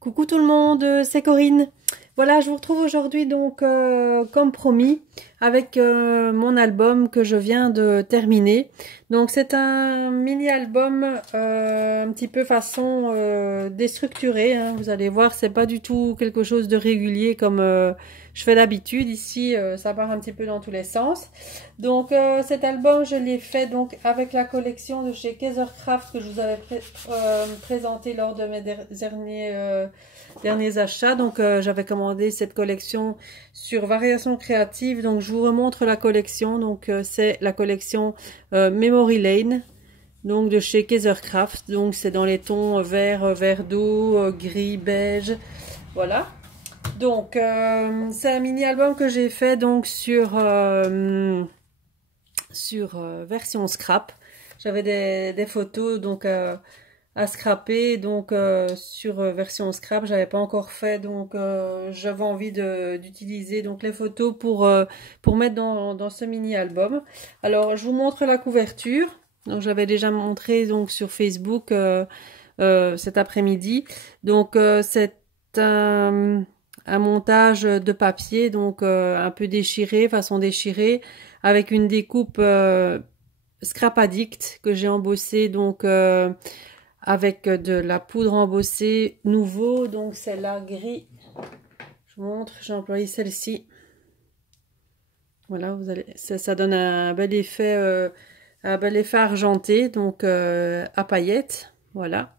Coucou tout le monde, c'est Corinne. Voilà, je vous retrouve aujourd'hui donc comme promis avec mon album que je viens de terminer. Donc c'est un mini-album un petit peu façon déstructurée, hein. Vous allez voir, c'est pas du tout quelque chose de régulier comme je fais d'habitude. Ici, ça part un petit peu dans tous les sens. Donc cet album, je l'ai fait donc avec la collection de chez Kaisercraft que je vous avais présenté lors de mes derniers achats. Donc j'avais commandé cette collection sur Variations Créatives. Donc je vous remontre la collection. Donc c'est la collection Memory Lane. Donc de chez Kaisercraft. Donc c'est dans les tons vert, vert d'eau, gris, beige. Voilà. Donc c'est un mini album que j'ai fait donc sur version scrap. J'avais des photos donc à scraper donc sur version scrap. J'avais pas encore fait donc j'avais envie d'utiliser donc les photos pour mettre dans ce mini album. Alors je vous montre la couverture. Donc je l'avais déjà montré donc sur Facebook cet après-midi. Donc c'est un montage de papier donc un peu déchiré, façon déchirée, avec une découpe Scrap Addict que j'ai embossé donc avec de la poudre embossée nouveau, donc celle-là gris. Je vous montre, j'ai employé celle-ci. Voilà, ça donne un bel effet argenté, donc à paillettes. Voilà.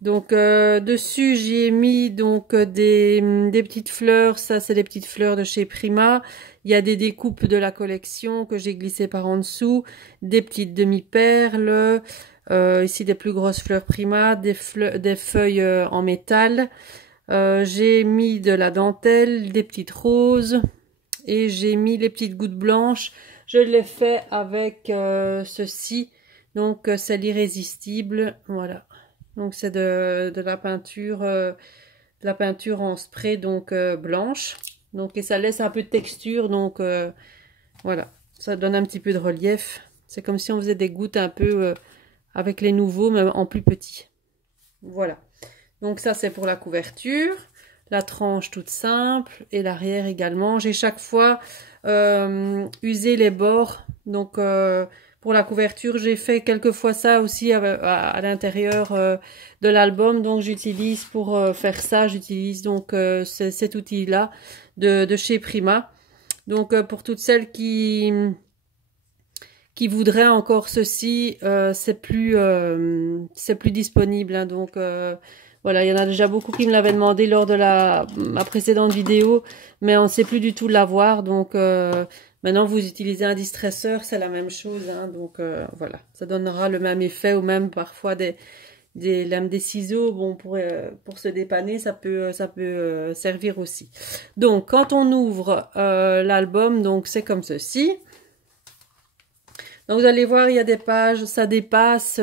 Donc dessus j'y ai mis donc des petites fleurs. Ça c'est des petites fleurs de chez Prima. Il y a des découpes de la collection que j'ai glissées par en dessous, des petites demi-perles, ici des plus grosses fleurs Prima, des feuilles en métal. J'ai mis de la dentelle, des petites roses et j'ai mis les petites gouttes blanches. Je l'ai fait avec ceci, donc c'est l'irrésistible. Voilà. Donc c'est de la peinture en spray donc blanche. Donc et ça laisse un peu de texture donc voilà, ça donne un petit peu de relief. C'est comme si on faisait des gouttes un peu avec les nouveaux mais en plus petit. Voilà. Donc ça c'est pour la couverture, la tranche toute simple et l'arrière également. J'ai chaque fois usé les bords donc pour la couverture, j'ai fait quelquefois ça aussi à l'intérieur de l'album. Donc j'utilise pour faire ça, j'utilise donc cet outil-là de chez Prima. Donc pour toutes celles qui voudraient encore ceci, c'est plus disponible, hein. Donc voilà, il y en a déjà beaucoup qui me l'avaient demandé lors de ma précédente vidéo, mais on ne sait plus du tout l'avoir. Donc maintenant, vous utilisez un distresseur, c'est la même chose, hein. Donc voilà, ça donnera le même effet, ou même parfois des lames, des ciseaux. Bon, pour se dépanner, ça peut servir aussi. Donc quand on ouvre l'album, donc c'est comme ceci. Donc vous allez voir, il y a des pages, ça dépasse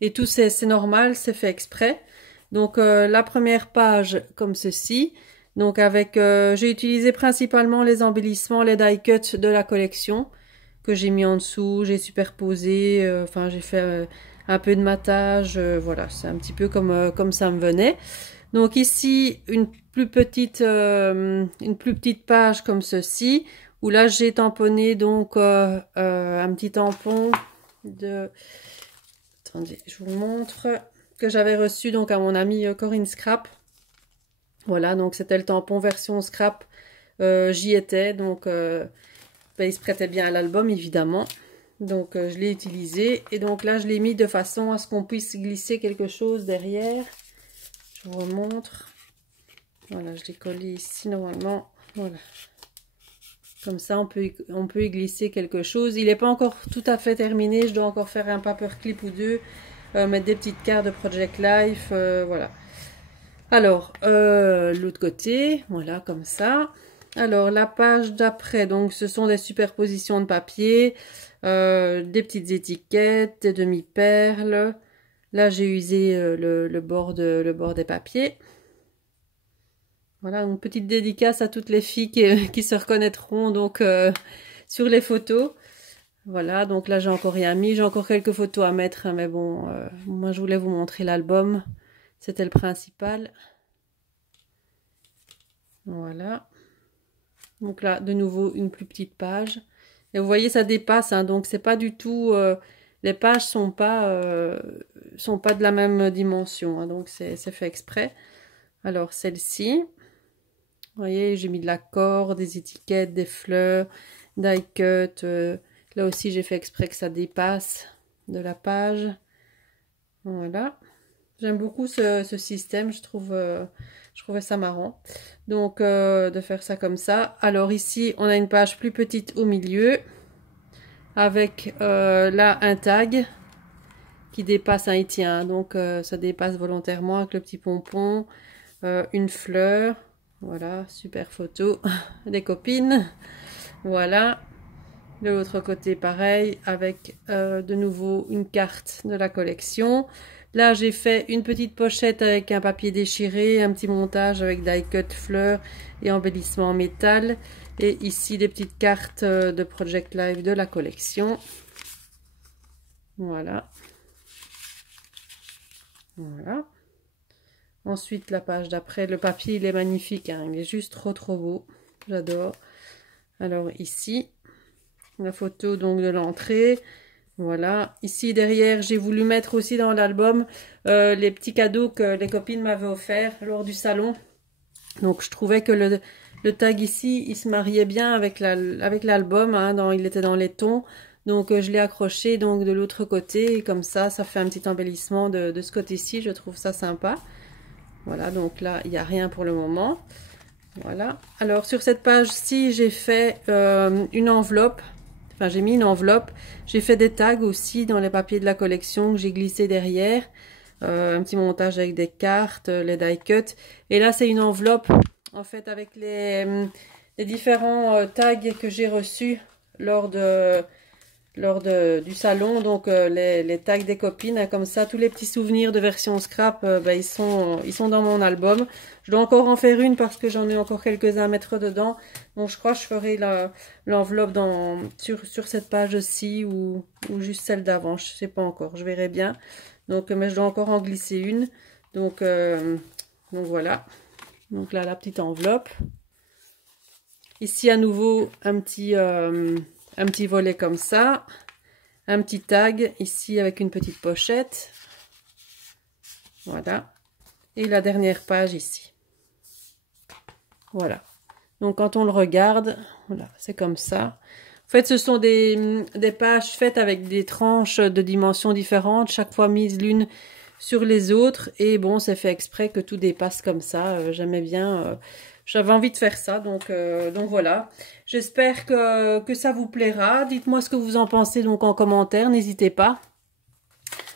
et tout, c'est normal, c'est fait exprès. Donc la première page comme ceci. Donc avec, j'ai utilisé principalement les embellissements, les die cuts de la collection que j'ai mis en dessous, j'ai superposé, enfin j'ai fait un peu de matage, voilà, c'est un petit peu comme ça me venait. Donc ici une plus petite page comme ceci, où là j'ai tamponné donc un petit tampon de, attendez, je vous montre, que j'avais reçu donc à mon amie Corinne Scrap. Voilà, donc c'était le tampon version scrap. J'y étais, donc ben, il se prêtait bien à l'album évidemment. Donc je l'ai utilisé. Et donc là je l'ai mis de façon à ce qu'on puisse glisser quelque chose derrière. Je vous remontre. Voilà, je l'ai collé ici normalement. Voilà. Comme ça on peut y glisser quelque chose. Il n'est pas encore tout à fait terminé. Je dois encore faire un paperclip ou deux. Mettre des petites cartes de Project Life. Voilà. Alors, l'autre côté, voilà, comme ça. Alors, la page d'après, donc, ce sont des superpositions de papier, des petites étiquettes, des demi-perles. Là, j'ai usé le bord des papiers. Voilà, une petite dédicace à toutes les filles qui se reconnaîtront, donc, sur les photos. Voilà, donc là, j'ai encore rien mis. J'ai encore quelques photos à mettre, hein, mais bon, moi, je voulais vous montrer l'album. C'était le principal. Voilà. Donc là, de nouveau, une plus petite page. Et vous voyez, ça dépasse, hein, donc c'est pas du tout... les pages sont pas de la même dimension, hein, donc c'est fait exprès. Alors, celle-ci, vous voyez, j'ai mis de la corde, des étiquettes, des fleurs, die cut. Là aussi, j'ai fait exprès que ça dépasse de la page. Voilà. J'aime beaucoup ce système, je trouvais ça marrant. Donc, de faire ça comme ça. Alors ici, on a une page plus petite au milieu. Avec là, un tag qui dépasse, il tient. Donc, ça dépasse volontairement avec le petit pompon. Une fleur. Voilà, super photo des copines. Voilà. De l'autre côté, pareil, avec de nouveau une carte de la collection. Là, j'ai fait une petite pochette avec un papier déchiré, un petit montage avec die cut, fleurs et embellissement en métal. Et ici, des petites cartes de Project Live de la collection. Voilà. Voilà. Ensuite, la page d'après, le papier, il est magnifique, hein, il est juste trop beau. J'adore. Alors ici, la photo donc de l'entrée. Voilà. Ici, derrière, j'ai voulu mettre aussi dans l'album les petits cadeaux que les copines m'avaient offerts lors du salon. Donc, je trouvais que le tag ici, il se mariait bien avec l'album, hein, il était dans les tons. Donc, je l'ai accroché donc de l'autre côté. Et comme ça fait un petit embellissement de ce côté-ci. Je trouve ça sympa. Voilà, donc là, il n'y a rien pour le moment. Voilà. Alors, sur cette page-ci, j'ai fait une enveloppe. Enfin, j'ai mis une enveloppe. J'ai fait des tags aussi dans les papiers de la collection que j'ai glissé derrière. Un petit montage avec des cartes, les die cut. Et là, c'est une enveloppe, en fait, avec les différents tags que j'ai reçus lors du salon. Donc, les tags des copines, hein, comme ça, tous les petits souvenirs de version scrap, ils sont dans mon album. Je dois encore en faire une parce que j'en ai encore quelques-uns à mettre dedans. Donc, je crois que je ferai l'enveloppe sur cette page-ci ou juste celle d'avant. Je sais pas encore, je verrai bien. Donc, mais je dois encore en glisser une. Donc voilà. Donc là, la petite enveloppe. Ici, à nouveau, un petit volet comme ça. Un petit tag ici avec une petite pochette. Voilà. Et la dernière page ici. Voilà. Donc, quand on le regarde, voilà, c'est comme ça. En fait, ce sont des pages faites avec des tranches de dimensions différentes, chaque fois mises l'une sur les autres. Et bon, c'est fait exprès que tout dépasse comme ça. J'aimais bien, j'avais envie de faire ça. Donc voilà. J'espère que ça vous plaira. Dites-moi ce que vous en pensez donc en commentaire. N'hésitez pas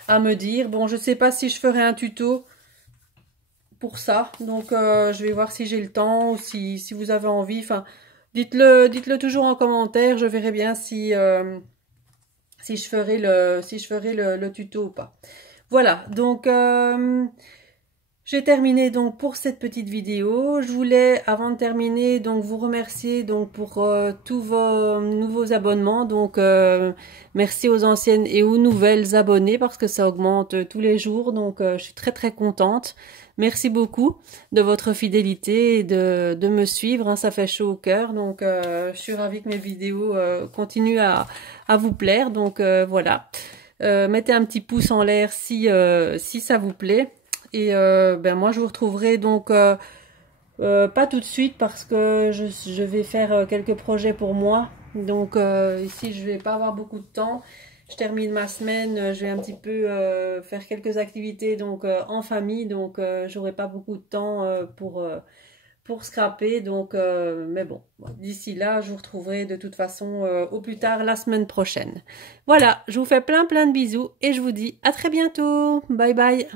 à me dire. Bon, je ne sais pas si je ferai un tuto pour ça. Donc, je vais voir si j'ai le temps ou si vous avez envie. Enfin, dites-le toujours en commentaire. Je verrai bien si je ferai le tuto ou pas. Voilà, donc j'ai terminé donc pour cette petite vidéo. Je voulais, avant de terminer, donc vous remercier donc pour tous vos nouveaux abonnements. Donc merci aux anciennes et aux nouvelles abonnées parce que ça augmente tous les jours. Donc je suis très contente. Merci beaucoup de votre fidélité et de me suivre, hein, ça fait chaud au cœur. Donc je suis ravie que mes vidéos continuent à vous plaire. Donc voilà. Mettez un petit pouce en l'air si ça vous plaît. Et moi je vous retrouverai donc pas tout de suite parce que je vais faire quelques projets pour moi. Donc ici je vais pas avoir beaucoup de temps. Je termine ma semaine, je vais un petit peu faire quelques activités donc en famille. Donc j'aurai pas beaucoup de temps pour scraper. Donc mais bon, d'ici là je vous retrouverai de toute façon au plus tard la semaine prochaine. Voilà, je vous fais plein de bisous et je vous dis à très bientôt. Bye bye.